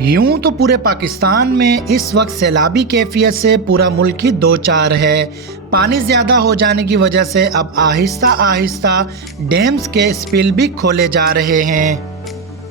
यूं तो पूरे पाकिस्तान में इस वक्त सैलाबी कैफियत से पूरा मुल्क ही दो चार है। पानी ज़्यादा हो जाने की वजह से अब आहिस्ता आहिस्ता डैम्स के स्पिल भी खोले जा रहे हैं।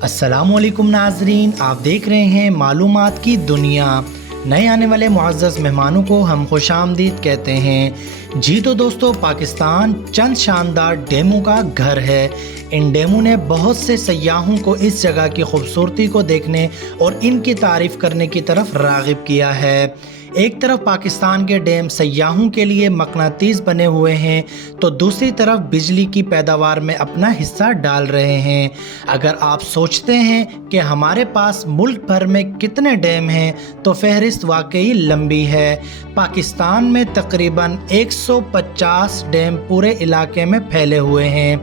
अस्सलामुअलैकुम नाजरीन, आप देख रहे हैं मालूमात की दुनिया। नए आने वाले मुअज़्ज़ज़ मेहमानों को हम खुशामदीद कहते हैं। जी तो दोस्तों, पाकिस्तान चंद शानदार डैमों का घर है। इन डैमों ने बहुत से सयाहों को इस जगह की खूबसूरती को देखने और इनकी तारीफ़ करने की तरफ राग़िब किया है। एक तरफ पाकिस्तान के डैम सयाहों के लिए मकनातीस बने हुए हैं, तो दूसरी तरफ बिजली की पैदावार में अपना हिस्सा डाल रहे हैं। अगर आप सोचते हैं कि हमारे पास मुल्क भर में कितने डैम हैं, तो फहरिस्त वाकई लंबी है। पाकिस्तान में तकरीबन 150 डैम पूरे इलाके में फैले हुए हैं।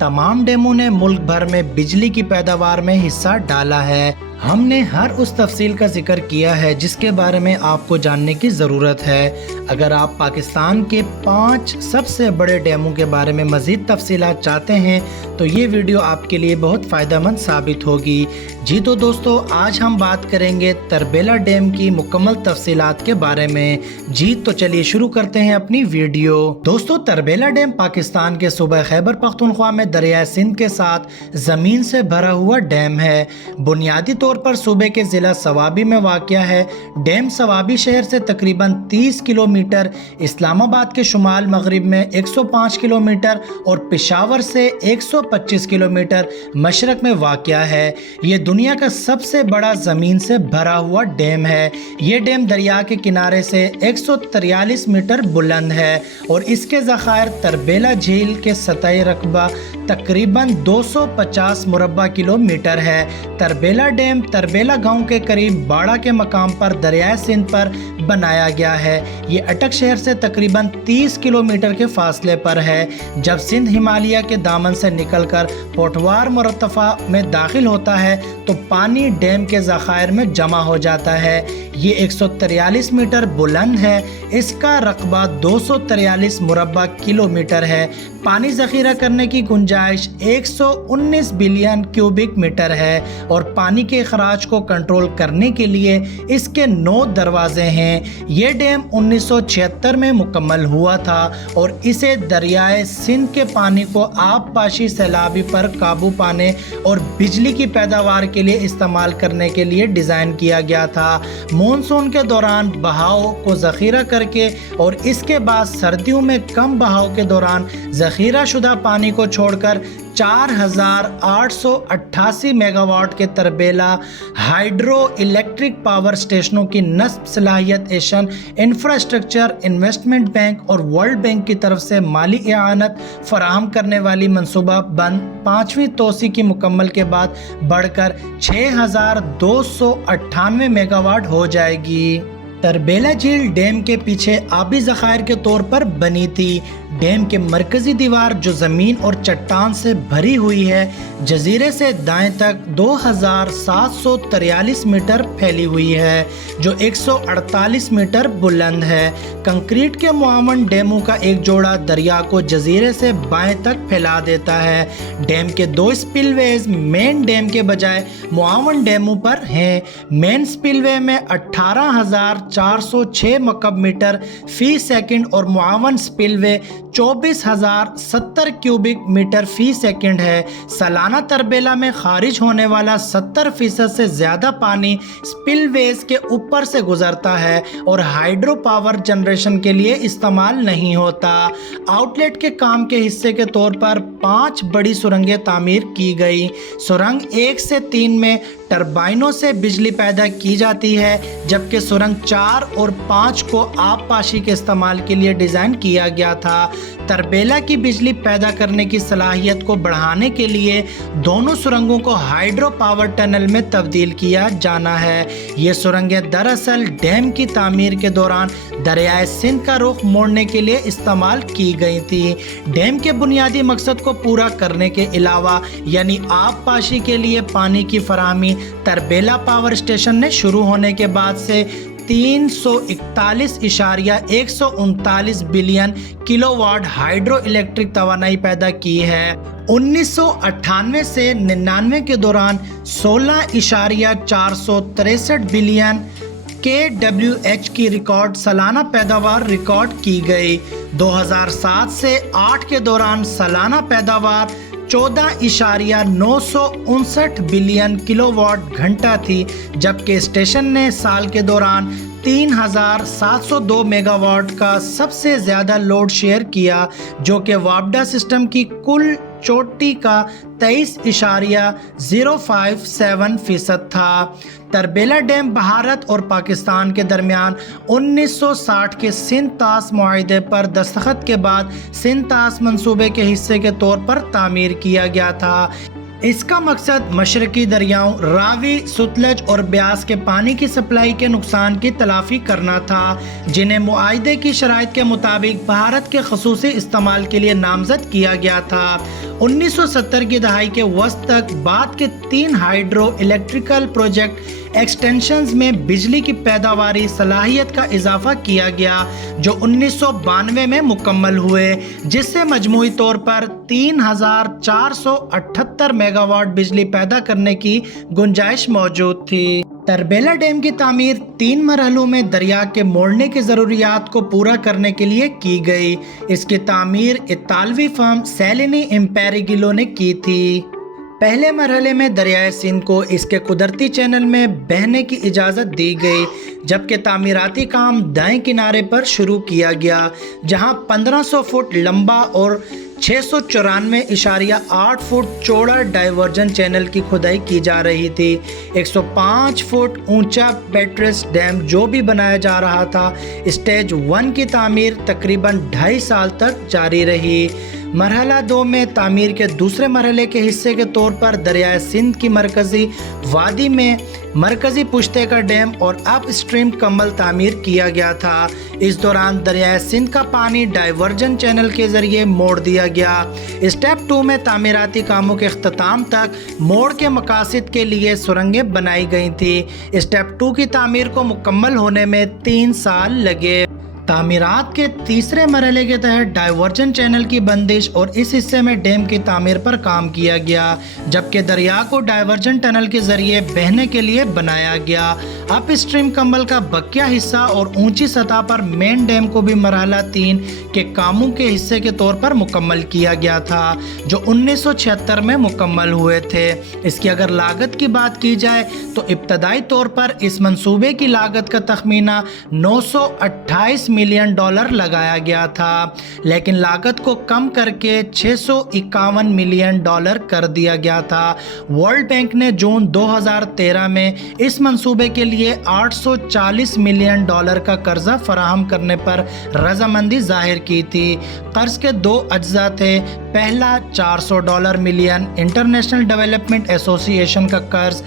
तमाम डैमों ने मुल्क भर में बिजली की पैदावार में हिस्सा डाला है। हमने हर उस तफसील का जिक्र किया है जिसके बारे में आपको जानने की ज़रूरत है। अगर आप पाकिस्तान के 5 सबसे बड़े डैमों के बारे में मज़ीद तफसीलात चाहते हैं तो ये वीडियो आपके लिए बहुत फ़ायदेमंद साबित होगी। जी तो दोस्तों, आज हम बात करेंगे तरबेला डैम की मुकम्मल तफसीलात के बारे में। जी तो चलिए शुरू करते हैं अपनी वीडियो। दोस्तों, तरबेला डैम पाकिस्तान के सूबा खैबर पख्तूनख्वा में दरिया सिंध के साथ ज़मीन से भरा हुआ डैम है। बुनियादी तौर पर सूबे के ज़िला सवाबी में वाक़या है। डैम सवाबी शहर से तकरीबन 30 किलोमीटर, इस्लामाबाद के शुमाल मगरिब में 105 किलोमीटर और पेशावर से 125 किलोमीटर मशरक में वाक़या है। ये दुनिया का सबसे बड़ा ज़मीन से भरा हुआ डैम है। ये डैम दरिया के किनारे से 143 मीटर बुलंद है और इसके ज़खायर तरबेला झील के सतही रकबा तकरीबन 250 मुरब्बा किलोमीटर है। तरबेला डैम तरबेला गांव के करीब बाड़ा के मकाम पर दरियाए सिंध पर बनाया गया है। ये अटक शहर से तकरीबन 30 किलोमीटर के फासले पर है। जब सिंध हिमालय के दामन से निकलकर पोटवार मुरतफ़ा में दाखिल होता है तो पानी डैम के ज़खायर में जमा हो जाता है। ये 143 मीटर बुलंद है। इसका रकबा 243 मुरब्बा किलोमीटर है। पानी ज़ख़ीरा करने की गुंजाइश 119 बिलियन क्यूबिक मीटर है और पानी के अखराज को कंट्रोल करने के लिए इसके 9 दरवाजे हैं। ये डैम 1976 में मुकम्मल हुआ था और इसे दरियाए सिंध के पानी को आबपाशी सैलाबी पर काबू पाने और बिजली की पैदावार के लिए इस्तेमाल करने के लिए डिज़ाइन किया गया था। मानसून के दौरान बहाव को ज़ख़ीरा करके और इसके बाद सर्दियों में कम बहाव के दौरान ज़ख़ीरा शुदा पानी को छोड़कर 4888 मेगावाट के तरबेला हाइड्रो इलेक्ट्रिक पावर स्टेशनों की नस्ब सलाहियत एशियन इंफ्रास्ट्रक्चर इन्वेस्टमेंट बैंक और वर्ल्ड बैंक की तरफ से माली इआनत फराहम करने वाली मनसूबा बंद 5वीं तोसी की मुकम्मल के बाद बढ़कर 6298 मेगावाट हो जाएगी। तरबेला झील डैम के पीछे आबी ज़खायर के तौर पर बनी थी। डैम के मरकज़ी दीवार जो ज़मीन और चट्टान से भरी हुई है, जजीरे से दाएं तक 2743 मीटर फैली हुई है जो 148 मीटर बुलंद है। कंक्रीट के मुआवन डैमों का एक जोड़ा दरिया को जजीरे से बाएं तक फैला देता है। डैम के 2 स्पिलवेज मेन डैम के बजाय मुआवन डैमों पर हैं। मेन स्पिलवे में 18,406 मकब मीटर फ़ी सेकंड और मुआवन स्पिलवे 24,070 क्यूबिक मीटर फ़ी सेकंड है। सालाना तरबेला में खारिज होने वाला 70% से ज़्यादा पानी स्पिलवेज के ऊपर से गुजरता है और हाइड्रो पावर जनरेशन के लिए इस्तेमाल नहीं होता। आउटलेट के काम के हिस्से के तौर पर 5 बड़ी सुरंगें तामीर की गई। सुरंग 1 से 3 में टरबाइनों से बिजली पैदा की जाती है, जबकि सुरंग 4 और 5 को आबपाशी के इस्तेमाल के लिए डिज़ाइन किया गया था। तरबेला की बिजली पैदा करने की सलाहियत को बढ़ाने के लिए दोनों सुरंगों को हाइड्रो पावर टनल में तब्दील किया जाना है। ये सुरंगें दरअसल डैम की तामीर के दौरान दरियाए सिंध का रुख मोड़ने के लिए इस्तेमाल की गई थी। डैम के बुनियादी मकसद को पूरा करने के अलावा यानी आबपाशी के लिए पानी की फराहमी तरबेला पावर स्टेशन ने शुरू होने के बाद से 341.139 बिलियन किलोवाट हाइड्रो इलेक्ट्रिक तवानाई पैदा की है। 1998 से 99 के दौरान 16.463 बिलियन KWH की रिकॉर्ड सालाना पैदावार रिकॉर्ड की गई। 2007 से 8 के दौरान सालाना पैदावार 14.959 बिलियन किलोवाट घंटा थी, जबकि स्टेशन ने साल के दौरान 3,702 मेगावाट का सबसे ज़्यादा लोड शेयर किया, जो कि वापडा सिस्टम की कुल चोटी का 23.057% था। तरबेला डैम भारत और पाकिस्तान के दरमियान 1960 के सिंध-तास मुआहदे पर दस्तखत के बाद सिंध-तास मंसूबे के हिस्से के तौर पर तामीर किया गया था। इसका मकसद मशरकी दरियाओं रावी, सतलज और ब्यास के पानी की सप्लाई के नुकसान की तलाफी करना था, जिन्हें मुआहदे की शराइत के मुताबिक भारत के खसूसी इस्तेमाल के लिए नामजद किया गया था। 1970 की दहाई के वस्त तक बाद के 3 हाइड्रो इलेक्ट्रिकल प्रोजेक्ट एक्सटेंशंस में बिजली की पैदावारी सलाहियत का इजाफा किया गया, जो 1992 में मुकम्मल हुए, जिससे मजमूई तौर पर 3,478 मेगावाट बिजली पैदा करने की गुंजाइश मौजूद थी। तरबेला डैम की तामीर 3 मरहलों में दरिया के मोड़ने की ज़रूरियात को पूरा करने के लिए की गई। इसकी तामीर इतालवी फर्म सेलिनी इम्पेरिगिलो ने की थी। पहले मरहले में दरियाए सिंध को इसके कुदरती चैनल में बहने की इजाज़त दी गई, जबकि तामीराती काम दाएं किनारे पर शुरू किया गया, जहां 1500 फुट लंबा और 694.8 फुट चौड़ा डाइवर्जन चैनल की खुदाई की जा रही थी। 105 फुट ऊंचा बैट्रेस डैम जो भी बनाया जा रहा था। स्टेज 1 की तामीर तकरीबन 2.5 साल तक जारी रही। मरहला 2 में तामीर के दूसरे मरहले के हिस्से के तौर पर दरियाए सिंध की मरकजी वादी में मरकजी पुश्ते का डैम और अप स्ट्रीम कम्बल तामीर किया गया था। इस दौरान दरियाए सिंध का पानी डाइवर्जन चैनल के जरिए मोड़ दिया गया। स्टेप 2 में तामीराती कामों के अख्ताम तक मोड़ के मकासद के लिए सुरंगें बनाई गई थी। स्टेप 2 की तामीर को मुकम्मल होने में 3 साल लगे। तामीरात के तीसरे मरहले के तहत डाइवर्जन चैनल की बंदिश और इस हिस्से में डैम की तामीर पर काम किया गया, जबकि दरिया को डाइवर्जन टनल के जरिए बहने के लिए बनाया गया। अप स्ट्रीम कम्बल का बकिया हिस्सा और ऊंची सतह पर मेन डैम को भी मरहला 3 के कामों के हिस्से के तौर पर मुकम्मल किया गया था, जो 1976 में मुकम्मल हुए थे। इसकी अगर लागत की बात की जाए तो इब्तदाई तौर पर इस मंसूबे की लागत का तखमीना 928 मिलियन डॉलर लगाया गया था, लेकिन लागत को कम करके 651 मिलियन डॉलर कर दिया गया था। वर्ल्ड बैंक ने जून 2013 में इस मंसूबे के लिए 840 मिलियन डॉलर का कर्जा फराहम करने पर रजामंदी जाहिर की थी। कर्ज के 2 अज्जा थे। पहला $400 मिलियन इंटरनेशनल डेवलपमेंट एसोसिएशन का कर्ज,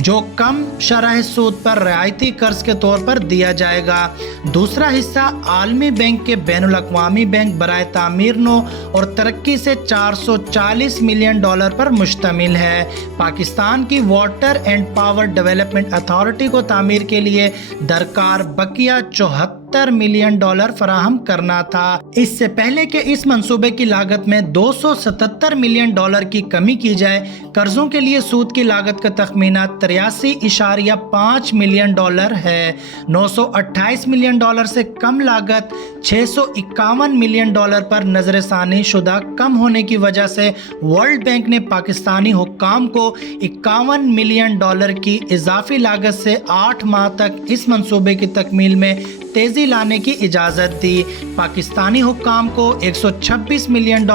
जो कम शरह सूद पर रियायती कर्ज के तौर पर दिया जाएगा। दूसरा हिस्सा आलमी बैंक के बैनुल अक़वामी बैंक बराए तामीर नो और तरक्की से $440 मिलियन पर मुश्तमिल है। पाकिस्तान की water and power development authority को तामीर के लिए दरकार बकिया $74 मिलियन फराहम करना था। इससे पहले कि इस मंसूबे की लागत में $277 मिलियन की कमी की जाए, कर्जों के लिए सूद की लागत का तखमीना $83.5 मिलियन है। $928 मिलियन से कम लागत $651 मिलियन पर नजरसानी शुदा कम होने की वजह से वर्ल्ड बैंक ने पाकिस्तानी हुक्काम को $51 मिलियन की इजाफी लागत से 8 माह तक इस मंसूबे की तकमील में तेजी लाने की इजाज़त दी। पाकिस्तानी हुक्काम को $126 मिलियन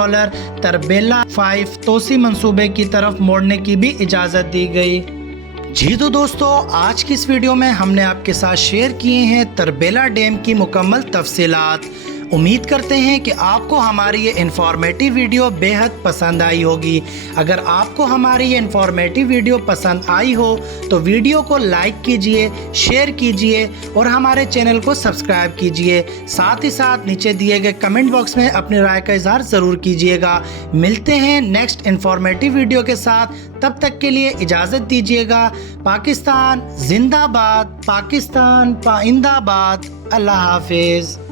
तरबेला 5 तोसी मंसूबे की तरफ मोड़ने की भी इजाज़त दी गई। जी तो दोस्तों, आज की इस वीडियो में हमने आपके साथ शेयर किए हैं तरबेला डैम की मुकम्मल तफसीलात। امید کرتے ہیں کہ آپ کو ہماری یہ انفارمیٹیو ویڈیو بے حد پسند آئی ہوگی۔ اگر آپ کو ہماری یہ انفارمیٹیو ویڈیو پسند آئی ہو تو ویڈیو کو لائک کیجئے، شیئر کیجئے اور ہمارے چینل کو سبسکرائب کیجئے۔ ساتھ ہی ساتھ نیچے دیے گئے کمنٹ باکس میں اپنی رائے کا اظہار ضرور کیجئے گا۔ ملتے ہیں نیکسٹ انفارمیٹیو ویڈیو کے ساتھ، تب تک کے لیے اجازت دیجئے گا۔ پاکستان زندہ باد، پاکستان پائندہ باد۔ اللہ حافظ۔